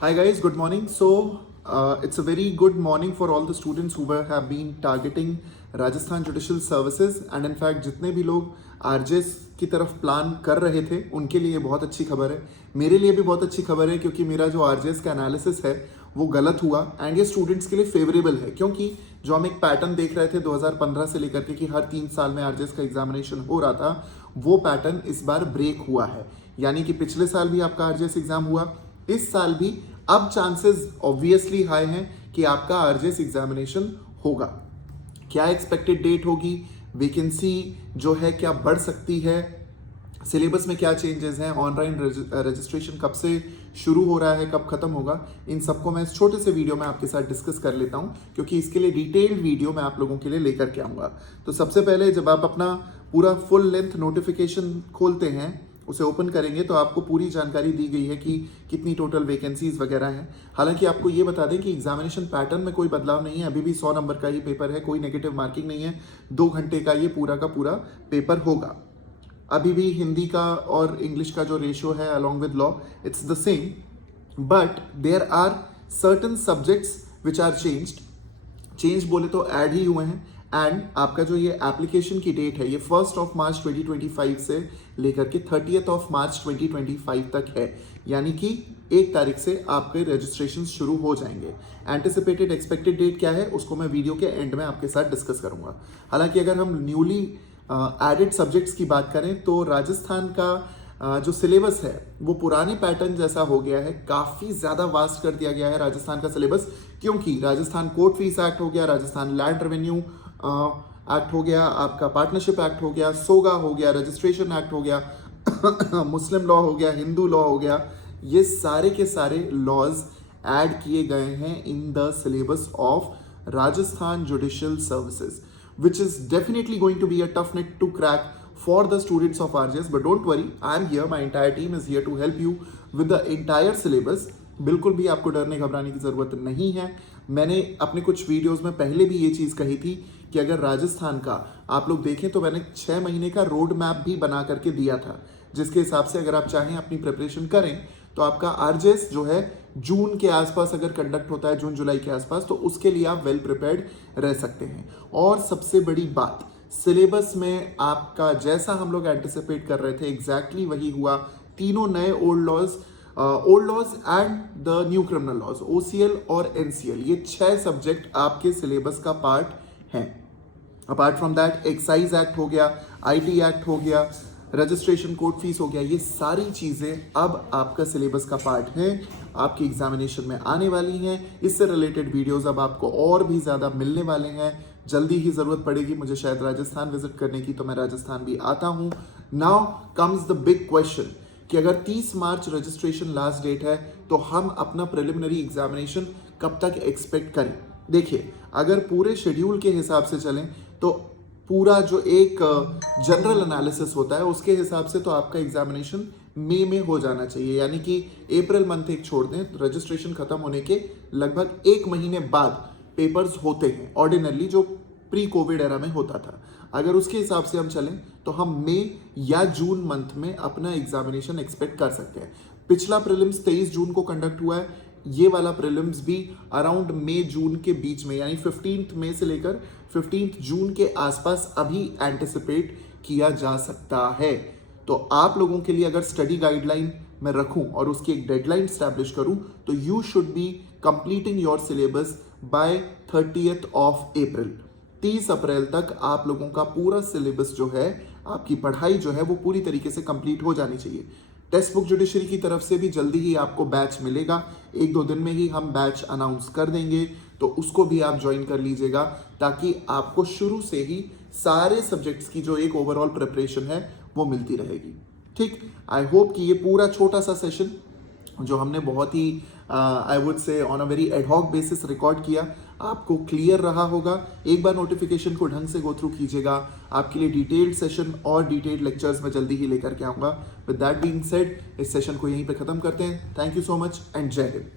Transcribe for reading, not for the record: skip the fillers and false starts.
Hi guys, good morning. It's a very good morning for all the students who have been targeting Rajasthan Judicial Services and in fact जितने भी लोग RJS की तरफ plan कर रहे थे उनके लिए बहुत अच्छी खबर है। मेरे लिए भी बहुत अच्छी खबर है क्योंकि मेरा जो आरजेएस का एनालिसिस है वो गलत हुआ एंड ये स्टूडेंट्स के लिए फेवरेबल है क्योंकि जो हम एक पैटर्न देख रहे थे 2015 से लेकर के कि हर 3 साल में आरजेएस का एग्जामिनेशन हो रहा था, वो पैटर्न इस बार ब्रेक हुआ है। यानी कि पिछले साल भी आपका आरजेएस एग्जाम हुआ, इस साल भी अब चांसेस ऑब्वियसली हाई हैं कि आपका आरजेएस एग्जामिनेशन होगा। क्या एक्सपेक्टेड डेट होगी, वैकेंसी जो है क्या बढ़ सकती है, सिलेबस में क्या चेंजेस हैं, ऑनलाइन रजिस्ट्रेशन कब से शुरू हो रहा है, कब खत्म होगा, इन सबको मैं इस छोटे से वीडियो में आपके साथ डिस्कस कर लेता हूं क्योंकि इसके लिए डिटेल्ड वीडियो मैं आप लोगों के लिए लेकर के आऊँगा। तो सबसे पहले जब आप अपना पूरा फुल लेंथ नोटिफिकेशन खोलते हैं, उसे ओपन करेंगे तो आपको पूरी जानकारी दी गई है कि कितनी टोटल वैकेंसीज वगैरह हैं। हालांकि आपको ये बता दें कि एग्जामिनेशन पैटर्न में कोई बदलाव नहीं है, अभी भी 100 नंबर का ही पेपर है, कोई नेगेटिव मार्किंग नहीं है, 2 घंटे का ये पूरा का पूरा पेपर होगा। अभी भी हिंदी का और इंग्लिश का जो रेशियो है along with law it's the same, but there are certain subjects which are change बोले तो ऐड ही हुए हैं। एंड आपका जो ये एप्लीकेशन की डेट है ये 1 मार्च 2025 से लेकर के 30 मार्च 2025 तक है, यानी कि 1 तारीख से आपके रजिस्ट्रेशन शुरू हो जाएंगे। एंटिसिपेटेड एक्सपेक्टेड डेट क्या है उसको मैं वीडियो के एंड में आपके साथ डिस्कस करूंगा। हालांकि अगर हम न्यूली एडेड सब्जेक्ट्स की बात करें तो राजस्थान का जो सिलेबस है वो पुराने पैटर्न जैसा हो गया है, काफ़ी ज़्यादा वास्ट कर दिया गया है राजस्थान का सिलेबस, क्योंकि राजस्थान कोर्ट फीस एक्ट हो गया, राजस्थान लैंड रेवेन्यू एक्ट हो गया, आपका पार्टनरशिप एक्ट हो गया, सोगा हो गया, रजिस्ट्रेशन एक्ट हो गया मुस्लिम लॉ हो गया, हिंदू लॉ हो गया, ये सारे के सारे लॉज ऐड किए गए हैं in the syllabus of Rajasthan judicial services, which is definitely going to be a tough nut to crack for the students of RJS. But don't worry, I am here, my entire team is here to help you with the entire syllabus. बिल्कुल भी आपको डरने घबराने की ज़रूरत नहीं है। मैंने अपने कुछ वीडियोस में पहले भी ये चीज़ कही थी कि अगर राजस्थान का आप लोग देखें तो मैंने 6 महीने का रोड मैप भी बना करके दिया था, जिसके हिसाब से अगर आप चाहें अपनी प्रिपरेशन करें तो आपका आरजेएस जो है जून के आसपास अगर कंडक्ट होता है, जून जुलाई के आसपास, तो उसके लिए आप वेल प्रिपेयर्ड रह सकते हैं। और सबसे बड़ी बात, सिलेबस में आपका जैसा हम लोग एंटिसिपेट कर रहे थे एग्जैक्टली वही हुआ। तीनों नए old laws and the new criminal laws, OCL और एनसीएल, ये 6 सब्जेक्ट आपके सिलेबस का पार्ट हैं। Apart from that excise act हो गया, आईटी एक्ट हो गया, रजिस्ट्रेशन कोर्ट फीस हो गया, ये सारी चीज़ें अब आपका सिलेबस का पार्ट है, आपकी एग्जामिनेशन में आने वाली हैं। इससे रिलेटेड वीडियोस अब आपको और भी ज़्यादा मिलने वाले हैं। जल्दी ही ज़रूरत पड़ेगी मुझे शायद राजस्थान विजिट करने की, तो मैं राजस्थान भी आता हूँ। Now comes the big question कि अगर 30 मार्च रजिस्ट्रेशन लास्ट डेट है तो हम अपना प्रिलिमिनरी एग्जामिनेशन कब तक एक्सपेक्ट करें। देखिए, अगर पूरे शेड्यूल के हिसाब से चलें तो पूरा जो एक जनरल एनालिसिस होता है उसके हिसाब से तो आपका एग्जामिनेशन मई में हो जाना चाहिए, यानी कि अप्रैल मंथ एक छोड़ दें, रजिस्ट्रेशन खत्म होने के लगभग 1 महीने बाद पेपर्स होते हैं ऑर्डिनरली, जो प्री कोविड एरा में होता था। अगर उसके हिसाब से हम चलें तो हम मई या जून मंथ में अपना एग्जामिनेशन एक्सपेक्ट कर सकते हैं। पिछला प्रीलिम्स 23 जून को कंडक्ट हुआ है, ये वाला प्रीलिम्स भी अराउंड मई जून के बीच में, यानी 15 मई से लेकर 15 जून के आसपास अभी एंटिसिपेट किया जा सकता है। तो आप लोगों के लिए अगर स्टडी गाइडलाइन मैं रखूं और उसकी एक डेडलाइन स्टैब्लिश करूं तो you should be completing your syllabus by 30th April. 30 अप्रैल तक आप लोगों का पूरा सिलेबस जो है, आपकी पढ़ाई जो है वो पूरी तरीके से कंप्लीट हो जानी चाहिए। टेक्स्ट बुक जुडिशरी की तरफ से भी जल्दी ही आपको बैच मिलेगा, 1-2 दिन में ही हम बैच अनाउंस कर देंगे, तो उसको भी आप ज्वाइन कर लीजिएगा ताकि आपको शुरू से ही सारे सब्जेक्ट्स की जो एक ओवरऑल प्रिपरेशन है वो मिलती रहेगी। ठीक, आई होप कि ये पूरा छोटा सा सेशन जो हमने बहुत ही I would say on a very ad hoc basis record किया, आपको क्लियर रहा होगा। एक बार नोटिफिकेशन को ढंग से गो थ्रू कीजिएगा, आपके लिए डिटेल्ड सेशन और डिटेल्ड लेक्चर्स मैं जल्दी ही लेकर के आऊँगा। विद दैट बीइंग सेड, इस सेशन को यहीं पे ख़त्म करते हैं। Thank you so much and जय हिंद।